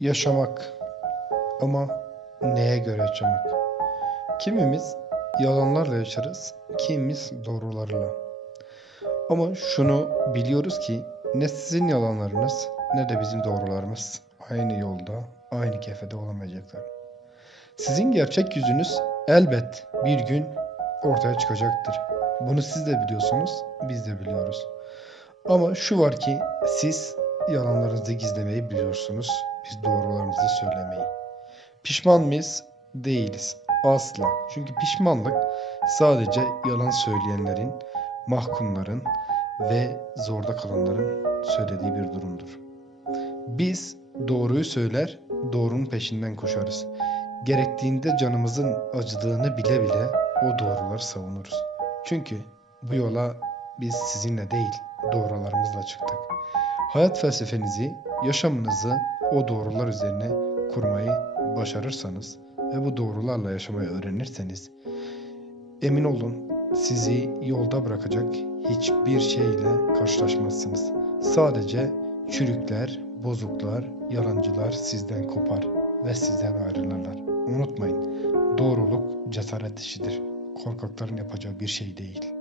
Yaşamak. Ama neye göre yaşamak? Kimimiz yalanlarla yaşarız, kimimiz doğrularla. Ama şunu biliyoruz ki ne sizin yalanlarınız ne de bizim doğrularımız aynı yolda, aynı kefede olamayacaklar. Sizin gerçek yüzünüz elbet bir gün ortaya çıkacaktır. Bunu siz de biliyorsunuz, biz de biliyoruz. Ama şu var ki siz yalanlarınızı gizlemeyi biliyorsunuz. Biz doğrularımızı söylemeyi. Pişman mıyız? Değiliz. Asla. Çünkü pişmanlık sadece yalan söyleyenlerin, mahkumların ve zorda kalanların söylediği bir durumdur. Biz doğruyu söyler, doğrunun peşinden koşarız. Gerektiğinde canımızın acıdığını bile bile o doğruları savunuruz. Çünkü bu yola biz sizinle değil, doğrularımızla çıktık. Hayat felsefenizi, yaşamınızı o doğrular üzerine kurmayı başarırsanız ve bu doğrularla yaşamayı öğrenirseniz emin olun sizi yolda bırakacak hiçbir şeyle karşılaşmazsınız. Sadece çürükler, bozuklar, yalancılar sizden kopar ve sizden ayrılırlar. Unutmayın, doğruluk cesaret işidir. Korkakların yapacağı bir şey değil.